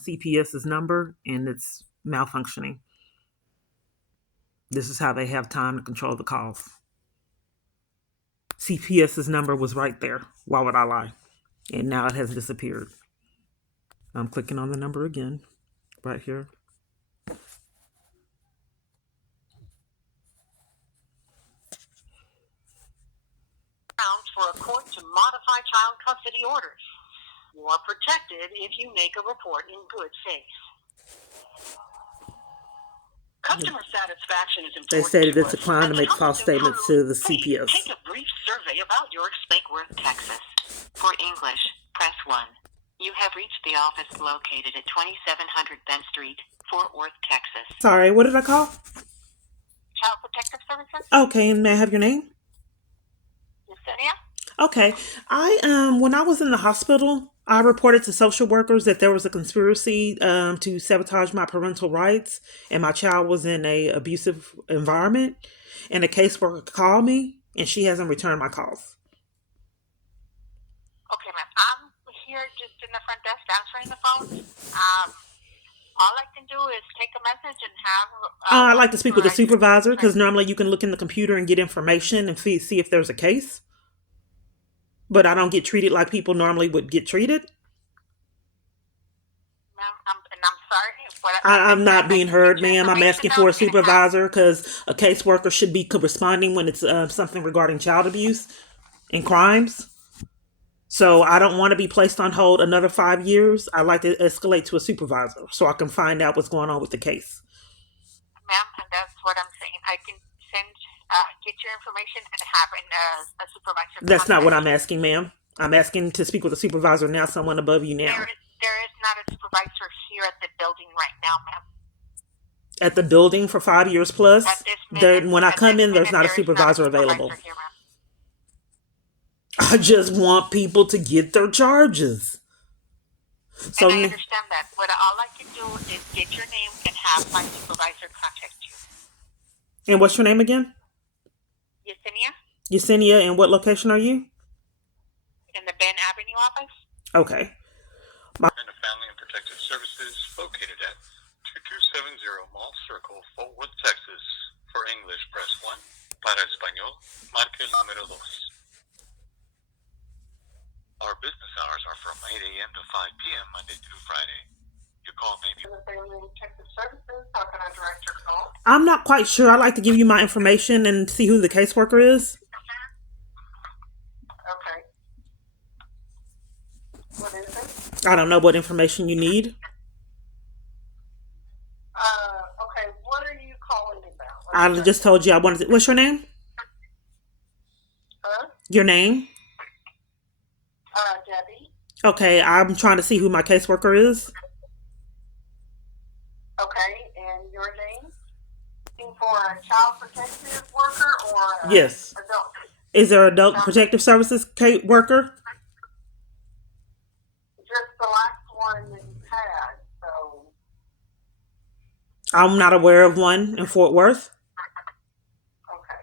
CPS's number and it's malfunctioning. This is how they have time to control the calls. CPS's number was right there. Why would I lie? And now it has disappeared. I'm clicking on the number again, right here. For a court to modify child custody orders. You are protected if you make a report in good faith. Customer satisfaction is important. They stated it's a crime to make false statements to the CPS. Take a brief survey about your Fort Worth, Texas. For English, press 1. You have reached the office located at 2700 Bend Street, Fort Worth, Texas. Sorry, what did I call? Child Protective Services. Okay, and may I have your name? Yesenia? Okay. When I was in the hospital, I reported to social workers that there was a conspiracy to sabotage my parental rights, and my child was in a abusive environment. And a caseworker called me, and she hasn't returned my calls. Okay, ma'am. I'm here just in the front desk answering the phone. All I can do is take a message and have... I'd like to speak with a supervisor, because normally you can look in the computer and get information and see if there's a case. But I don't get treated like people normally would get treated. Ma'am, I'm sorry. I'm not being heard, ma'am. I'm asking for a supervisor because a caseworker should be responding when it's something regarding child abuse and crimes. So I don't want to be placed on hold another 5 years. I'd like to escalate to a supervisor so I can find out what's going on with the case. Ma'am, and that's what I'm saying. I can get your information and have a supervisor. That's not what I'm asking, ma'am. I'm asking to speak with a supervisor now, someone above you now. There is not a supervisor here at the building right now, ma'am. At the building for 5 years plus? When I come in, there's not a supervisor available. Here, I just want people to get their charges. So, and I understand that. But all I can do is get your name and have my supervisor contact you. And what's your name again? Yesenia. Yesenia, and what location are you? In the Ben Avenue office. Okay. And Family and Protective Services located at 2270 Mall Circle, Fort Worth, Texas. For English, press 1. Para Español, marque el número 2. Our business hours are from 8 a.m. to 5 p.m. Monday through Friday. Your call may be... Family and Protective Services, how can I direct your call? I'm not quite sure. I'd like to give you my information and see who the caseworker is. Okay. What is it? I don't know what information you need. Okay, what are you calling about? I just told you I wanted to... What's your name? Huh? Your name? Debbie. Okay, I'm trying to see who my caseworker is. Okay, and your name? Looking for a child protective worker or yes. Adult? Is there adult protective services worker? Just the last one that you had, so... I'm not aware of one in Fort Worth. Okay.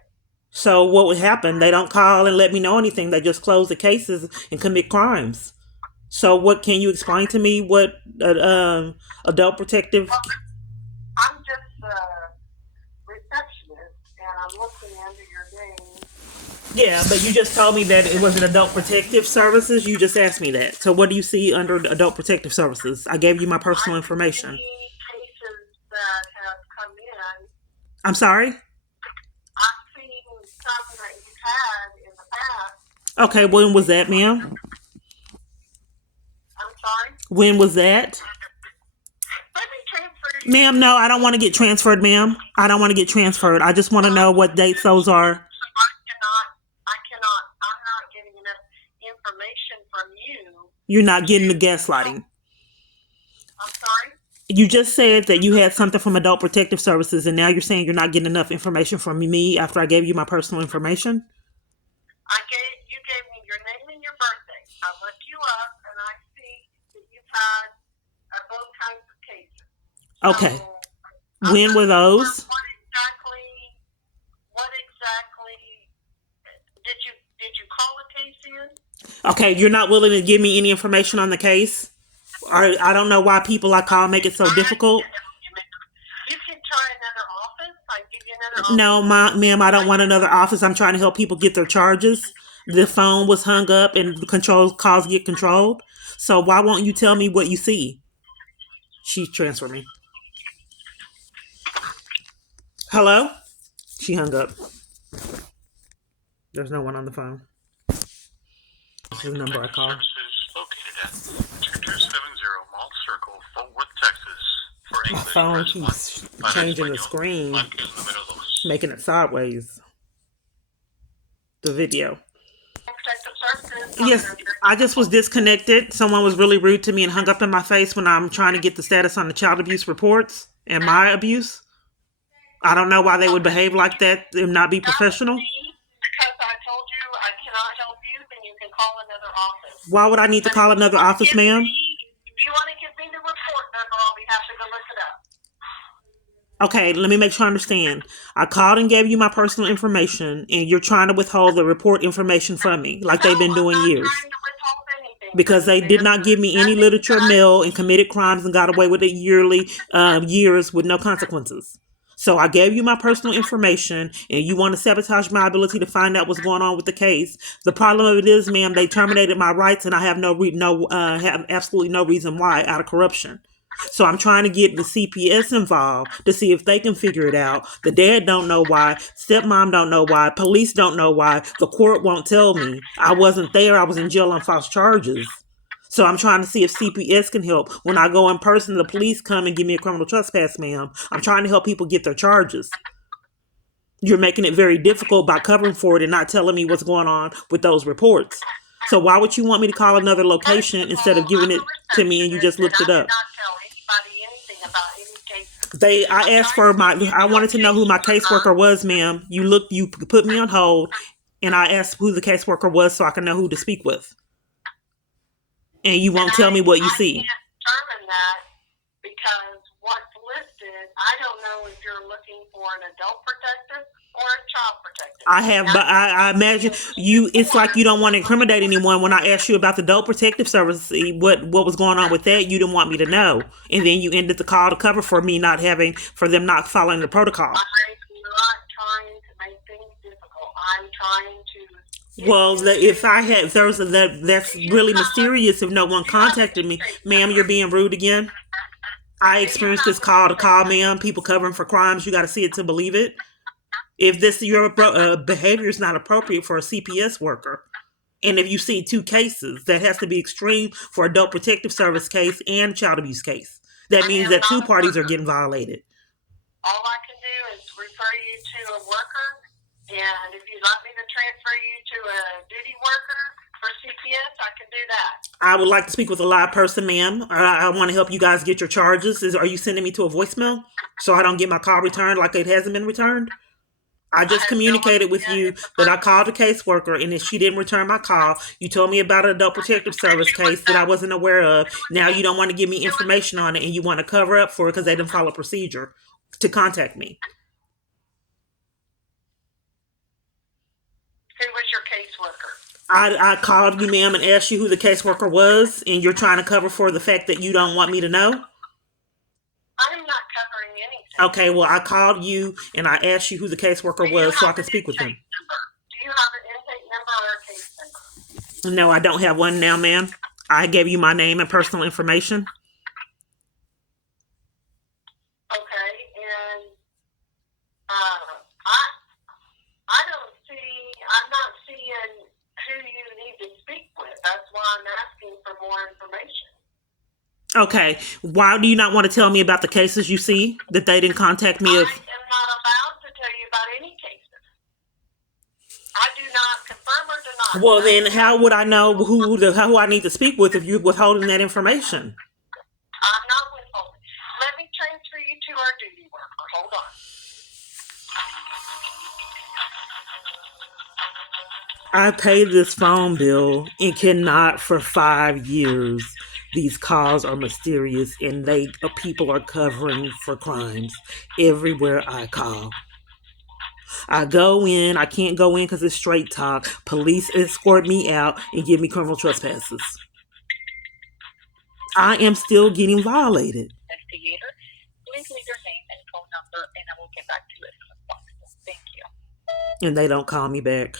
So what would happen? They don't call and let me know anything. They just close the cases and commit crimes. So what can you explain to me what adult protective... I'm just a receptionist, and I'm looking under your name. Yeah, but you just told me that it was an adult protective services. You just asked me that. So what do you see under adult protective services? I gave you my personal information. Any cases that have come in. I'm sorry? I've seen some that you've had in the past. Okay, when was that, ma'am? I'm sorry? When was that? Let me transfer you. Ma'am, no, I don't want to get transferred, ma'am. I don't want to get transferred. I just want to know what dates those are. I'm not getting enough information from you. You're not getting the gaslighting. I'm sorry? You just said that you had something from Adult Protective Services, and now you're saying you're not getting enough information from me after I gave you my personal information? You gave me your name and your birthday. I looked you up, and I see that you've had both kinds of cases. Okay. So, when were those? What exactly did you call a case in? Okay, you're not willing to give me any information on the case? I don't know why people I call make it so difficult. You can try another office. I give you another office. No, ma'am, I don't want another office. I'm trying to help people get their charges. The phone was hung up and calls get controlled. So why won't you tell me what you see? She transferred me. Hello? She hung up. There's no one on the phone. This is the number I called. Services located at 2270 Mall Circle, Fort Worth, Texas. For My English, phone press keeps 1. Para changing the español, screen, marque el número 2. making it sideways. The video. Yes, I just was disconnected. Someone was really rude to me and hung up in my face when I'm trying to get the status on the child abuse reports and my abuse. I don't know why they would behave like that and not be professional. Because I told you I cannot help you, then you can call another office. Why would I need to call another office, ma'am? If you want to give me the report number, I'll be happy to look it up. Okay, let me make sure I understand. I called and gave you my personal information, and you're trying to withhold the report information from me, like they've been doing years. Trying to withhold anything. Because they did not give me any literature mail and committed crimes and got away with it years with no consequences. So I gave you my personal information, and you want to sabotage my ability to find out what's going on with the case. The problem of it is, ma'am, they terminated my rights, and I have have absolutely no reason why, out of corruption. So I'm trying to get the CPS involved to see if they can figure it out. The dad don't know why. Stepmom don't know why. Police don't know why. The court won't tell me. I wasn't there. I was in jail on false charges. So I'm trying to see if CPS can help. When I go in person, the police come and give me a criminal trespass, ma'am. I'm trying to help people get their charges. You're making it very difficult by covering for it and not telling me what's going on with those reports. So why would you want me to call another location instead of giving it to me and you just looked it up? I asked for I wanted to know who my caseworker was, ma'am. You put me on hold, and I asked who the caseworker was so I can know who to speak with. And you won't tell me what you see. I can't determine that because what's listed, I don't know if you're looking for an adult protective or a child protective. I have, but I imagine it's like you don't want to incriminate anyone. When I asked you about the adult protective service, what was going on with that, you didn't want me to know. And then you ended the call to cover for me for them not following the protocol. I'm not trying to make things difficult. I'm trying to... Well, that's really mysterious if no one contacted me. Ma'am, you're being rude again. I experienced this call to call, ma'am. People covering for crimes. You got to see it to believe it. If your behavior is not appropriate for a CPS worker, and if you see two cases, that has to be extreme for adult protective service case and child abuse case. That means that two parties are getting violated. All I can do is refer you to a worker, and if you'd like me to transfer you to a duty worker for CPS, I can do that. I would like to speak with a live person, ma'am. I want to help you guys get your charges. Are you sending me to a voicemail so I don't get my call returned like it hasn't been returned? I just communicated with you that I called a caseworker, and if she didn't return my call, you told me about an adult protective service case that I wasn't aware of. Now you don't want to give me information on it, and you want to cover up for it because they didn't follow procedure to contact me. Who was your caseworker? I called you, ma'am, and asked you who the caseworker was, and you're trying to cover for the fact that you don't want me to know? I'm not covering anything. Okay, well, I called you, and I asked you who the caseworker was so I could speak with them. Do you have an intake number or a case number? No, I don't have one now, ma'am. I gave you my name and personal information. Okay, and I'm not seeing who you need to speak with. That's why I'm asking for more information. Okay, why do you not want to tell me about the cases you see that they didn't contact me? I am not allowed to tell you about any cases. I do not confirm or deny. Well, then how would I know who I need to speak with if you're withholding that information? I'm not withholding. Let me transfer you to our duty worker. Hold on. I paid this phone bill and cannot for 5 years. These calls are mysterious, and people are covering for crimes everywhere I call. I go in. I can't go in because it's straight talk. Police escort me out and give me criminal trespasses. I am still getting violated. Investigator, please leave your name and phone number, and I will get back to you as soon as possible. Thank you. And they don't call me back.